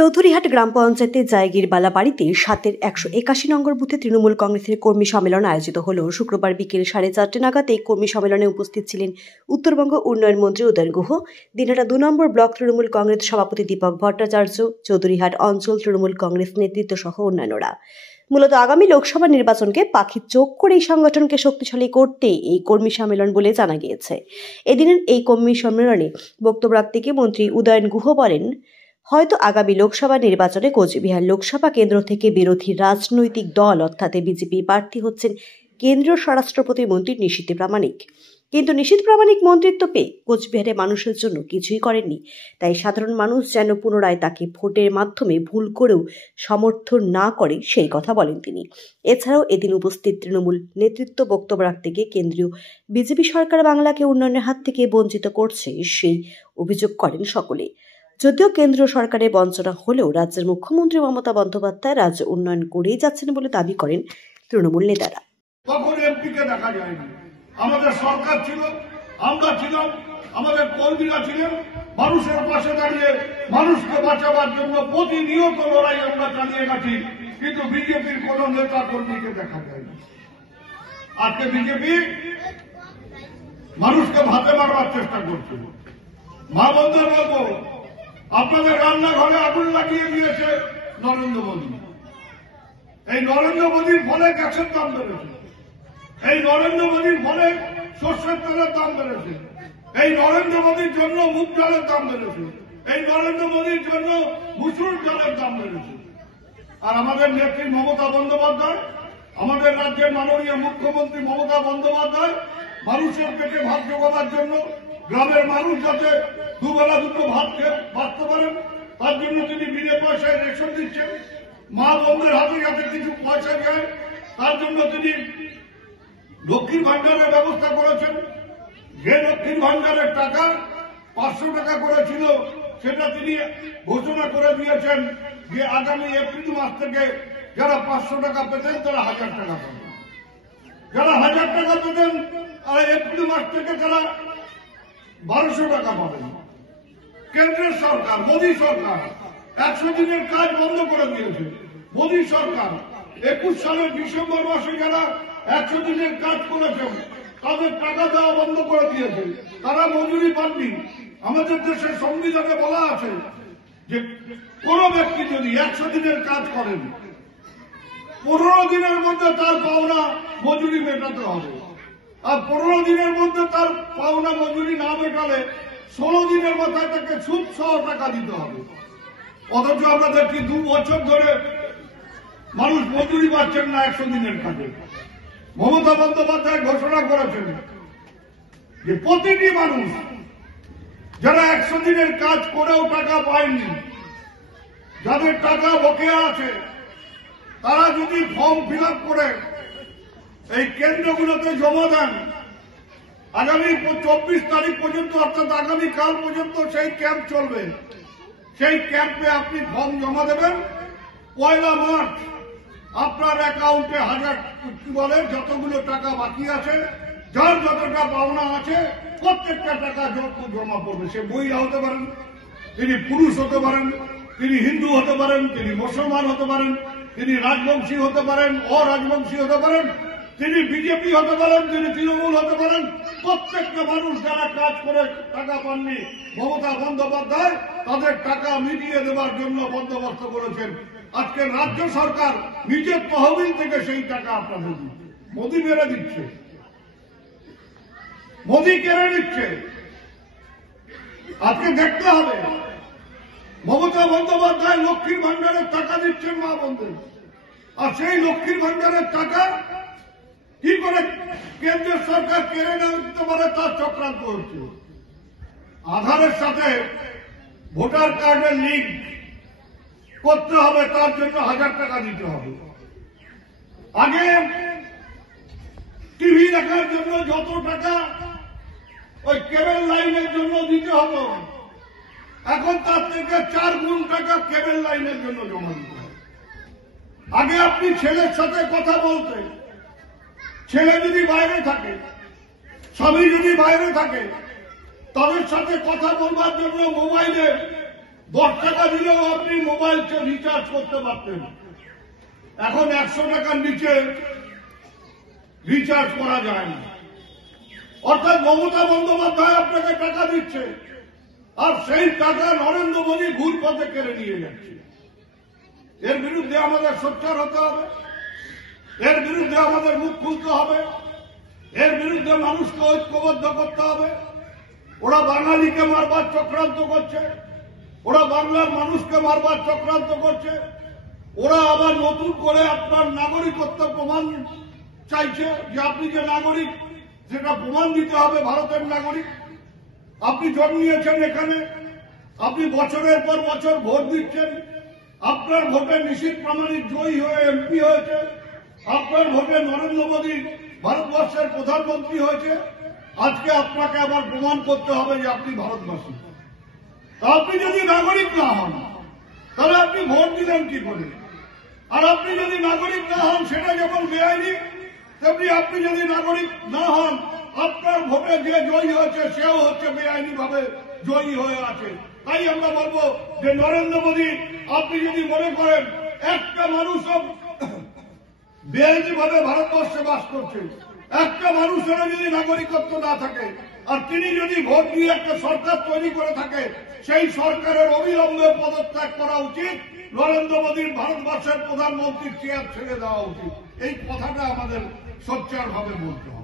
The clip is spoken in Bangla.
চৌধুরীহাট গ্রাম পঞ্চায়েতের জায়গিরবালা বাড়িতে ৭-এর ১৮১ নম্বর বুথে তৃণমূল কংগ্রেসের কর্মী সম্মেলন আয়োজিত হল। শুক্রবার বিকেল 4:30 নাগাদ এই কর্মী সম্মেলনে উপস্থিত ছিলেন উত্তরবঙ্গ উন্নয়ন মন্ত্রী উদয়ন গুহ, দিনহাটা 2 নম্বর ব্লক তৃণমূল কংগ্রেস সভাপতি দীপক ভট্টাচার্য, চৌধুরীহাট অঞ্চল তৃণমূল কংগ্রেস নেতৃত্ব সহ অন্যান্যরা। মূলত আগামী লোকসভা নির্বাচনকে পাখির চোখ করে এই সংগঠনকে শক্তিশালী করতে এই কর্মী সম্মেলন বলে জানা গিয়েছে। এদিনের এই কর্মী সম্মেলনে বক্তব্য রাখতে গিয়ে মন্ত্রী উদয়ন গুহ বলেন, হয়তো আগামী লোকসভা নির্বাচনে কোচবিহার লোকসভা কেন্দ্র থেকে বিরোধী রাজনৈতিক দল অর্থাৎ বিজেপি প্রার্থী হচ্ছেন কেন্দ্রীয় স্বরাষ্ট্র প্রতিমন্ত্রী নিশীথ প্রামাণিক। কিন্তু নিশীথ প্রামাণিক মন্ত্রিত্ব পেয়ে কোচবিহারের মানুষের জন্য কিছুই করেননি। তাই সাধারণ মানুষ যেন পুনরায় তাকে ভোটের মাধ্যমে ভুল করেও সমর্থন না করে সেই কথা বলেন তিনি। এছাড়াও এদিন উপস্থিত তৃণমূল নেতৃত্ব বক্তব্য রাখতে গিয়ে কেন্দ্রীয় বিজেপি সরকার বাংলাকে উন্নয়নের হাত থেকে বঞ্চিত করছে সেই অভিযোগ করেন সকলে। যদিও কেন্দ্রীয় সরকারের বঞ্চনা হলেও রাজ্যের মুখ্যমন্ত্রী মমতা বন্দ্যোপাধ্যায় রাজ্য উন্নয়ন করেই যাচ্ছেন বলে দাবি করেন তৃণমূল নেতারা। কখন এমপিকে দেখা যায়নি, আমাদের সরকার ছিল, আমরা ছিলাম, আমাদের কর্মীরা ছিলেন, মানুষের পাশে দাঁড়িয়ে মানুষকে বাঁচাবার জন্য প্রতিনিয়ত লড়াই আমরা চালিয়ে গেছি, কিন্তু বিজেপির কোন নেতা কর্মীকে দেখা যায়নি। আজকে বিজেপি মানুষকে ভাতে মারবার চেষ্টা করছে। মা বন্ধুর বলবো, আপনাদের রান্নাঘরে আগুন লাগিয়ে দিয়েছে নরেন্দ্র মোদী। এই নরেন্দ্র মোদীর ফলে গ্যাসের দাম বেড়েছে, এই নরেন্দ্র মোদীর ফলে সর্ষের তেলের দাম বেড়েছে, এই নরেন্দ্র মোদীর জন্য মুগ ডালের দাম বেড়েছে, এই নরেন্দ্র মোদীর জন্য মুসুর ডালের দাম বেড়েছে। আর আমাদের নেত্রী মমতা বন্দ্যোপাধ্যায়, আমাদের রাজ্যের মাননীয় মুখ্যমন্ত্রী মমতা বন্দ্যোপাধ্যায় মানুষের পেটে ভাত জোগাবার জন্য, গ্রামের মানুষ যাতে দুবেলা দুটো ভাত খেয়ে বাঁচতে পারেন তার জন্য তিনি বিনা পয়সায় রেশন দিচ্ছেন। মা বোনদের হাতে যাতে কিছু পয়সা যায় তার জন্য তিনি লক্ষ্মীর ভান্ডারের ব্যবস্থা করেছেন। যে লক্ষ্মীর ভান্ডারের টাকা 500 টাকা করে ছিল সেটা তিনি ঘোষণা করে দিয়েছেন যে আগামী এপ্রিল মাস থেকে যারা 500 টাকা পেতেন তারা 1000 টাকা পাবেন, যারা 1000 টাকা পেতেন আর এপ্রিল মাস থেকে তারা 1200 টাকা পাবেন। কেন্দ্রের সরকার মোদী সরকার 100 দিনের কাজ বন্ধ করে দিয়েছে। মোদী সরকার 21 সালের ডিসেম্বর মাসে যারা 100 দিনের কাজ করেছেন তাদের টাকা দেওয়া বন্ধ করে দিয়েছে, তারা মজুরি পাননি। আমাদের দেশের সংবিধানে বলা আছে যে কোন ব্যক্তি যদি 100 দিনের কাজ করেন 15 দিনের মধ্যে তার পাওনা মজুরি মেটাতে হবে, আর 15 দিনের মধ্যে তার পাওনা মজুরি না মেটালে 16 দিনের মাথায় তাকে সুদ সহ টাকা দিতে হবে। অথচ আমরা দেখছি 2 বছর ধরে মানুষ মজুরি পাচ্ছেন না 100 দিনের কাজে। মমতা বন্দ্যোপাধ্যায় ঘোষণা করেছেন যে প্রতিটি মানুষ যারা 100 দিনের কাজ করেও টাকা পায়নি, যাদের টাকা বকেয়া আছে, তারা যদি ফর্ম ফিল আপ করে এই কেন্দ্রগুলোতে জমা দেন, আগামী 24 তারিখ পর্যন্ত অর্থাৎ আগামীকাল পর্যন্ত সেই ক্যাম্প চলবে। সেই ক্যাম্পে আপনি ফর্ম জমা দেবেন, 1 মার্চ আপনার অ্যাকাউন্টে যতগুলো টাকা বাকি আছে, যার যতটা পাওনা আছে প্রত্যেকটা টাকা জমা পড়বে। সে মহিলা হতে পারেন, তিনি পুরুষ হতে পারেন, তিনি হিন্দু হতে পারেন, তিনি মুসলমান হতে পারেন, তিনি রাজবংশী হতে পারেন, অরাজবংশী হতে পারেন, তিনি বিজেপি হতে পারেন, তিনি তৃণমূল হতে পারেন। প্রত্যেকটা মানুষ যারা কাজ করে টাকা পাননি, মমতা বন্দ্যোপাধ্যায় তাদের টাকা মিটিয়ে দেওয়ার জন্য বন্দোবস্ত করেছেন। আজকে রাজ্য সরকার নিজের তহবিল থেকে সেই টাকা আপনাদের দিচ্ছে, মোদী মেরে দিচ্ছে, মোদী কেড়ে নিচ্ছে। আজকে দেখতে হবে মমতা বন্দ্যোপাধ্যায় লক্ষ্মীর ভান্ডারের টাকা দিচ্ছেন মা বোনদের, আর সেই লক্ষ্মীর ভান্ডারের টাকা কি করে কেন্দ্রের সরকার কেড়ে নিতে পারে তার চক্রান্ত হচ্ছে। আধারের সাথে ভোটার কার্ডের লিঙ্ক করতে হবে, তার জন্য 1000 টাকা দিতে হবে। আগে টিভি দেখার জন্য যত টাকা ওই কেবল লাইনের জন্য দিতে হতো, এখন তার থেকে 4 গুণ টাকা কেবল লাইনের জন্য জমা দিতে হবে। আগে আপনি ছেলের সাথে কথা বলতেন, ছেলে যদি বাইরে থাকে, স্বামী যদি বাইরে থাকে, তাদের সাথে কথা বলবার জন্য মোবাইলে 10 টাকা দিলেও আপনি মোবাইল রিচার্জ করতে পারতেন। এখন 100 টাকার নিচে রিচার্জ করা যায় না। অর্থাৎ মমতা বন্দ্যোপাধ্যায় আপনাকে টাকা দিচ্ছে, আর সেই টাকা নরেন্দ্র মোদী ভুল পথে কেড়ে নিয়ে যাচ্ছে। এর বিরুদ্ধে আমাদের সোচ্চার হতে হবে, এর বিরুদ্ধে আমাদের মুখ খুলতে হবে, এর বিরুদ্ধে মানুষকে ঐক্যবদ্ধ করতে হবে। ওরা বাঙালিকে মারবার চক্রান্ত করছে, ওরা বাংলার মানুষকে মারবার চক্রান্ত করছে, ওরা আবার নতুন করে আপনার নাগরিকত্ব প্রমাণ চাইছে যে আপনি যে নাগরিক সেটা প্রমাণ দিতে হবে ভারতের নাগরিক। আপনি জন্মিয়েছেন এখানে, আপনি বছরের পর বছর ভোট দিচ্ছেন, আপনার ভোটে নিশীথ প্রামাণিক জয়ী হয়ে এমপি হয়েছে, আপনার ভোটে নরেন্দ্র মোদী ভারতবর্ষের প্রধানমন্ত্রী হয়েছে। আজকে আপনাকে আবার প্রমাণ করতে হবে যে আপনি ভারতবাসী। আপনি যদি নাগরিক না হন তাহলে আপনি ভোট দিলেন কি করে? আর আপনি যদি নাগরিক না হন সেটা যেমন বেআইনি, তেমনি আপনি যদি নাগরিক না হন আপনার ভোটে যে জয়ী হয়েছে সেও হচ্ছে বেআইনি ভাবে জয়ী হয়ে আছে। তাই আমরা বলবো যে নরেন্দ্র মোদী, আপনি যদি মনে করেন একটা মানুষও বেআইনি ভাবে ভারতবর্ষে বাস করছে, একটা মানুষেরও যদি নাগরিকত্ব না থাকে, আর তিনি যদি ভোট দিয়ে একটা সরকার তৈরি করে থাকে, সেই সরকারের অবিলম্বে পদত্যাগ করা উচিত। নরেন্দ্র মোদীর ভারতবর্ষের প্রধানমন্ত্রীর চেয়ার ছেড়ে দেওয়া উচিত। এই কথাটা আমাদের সোচ্চার ভাবে বলতে হবে।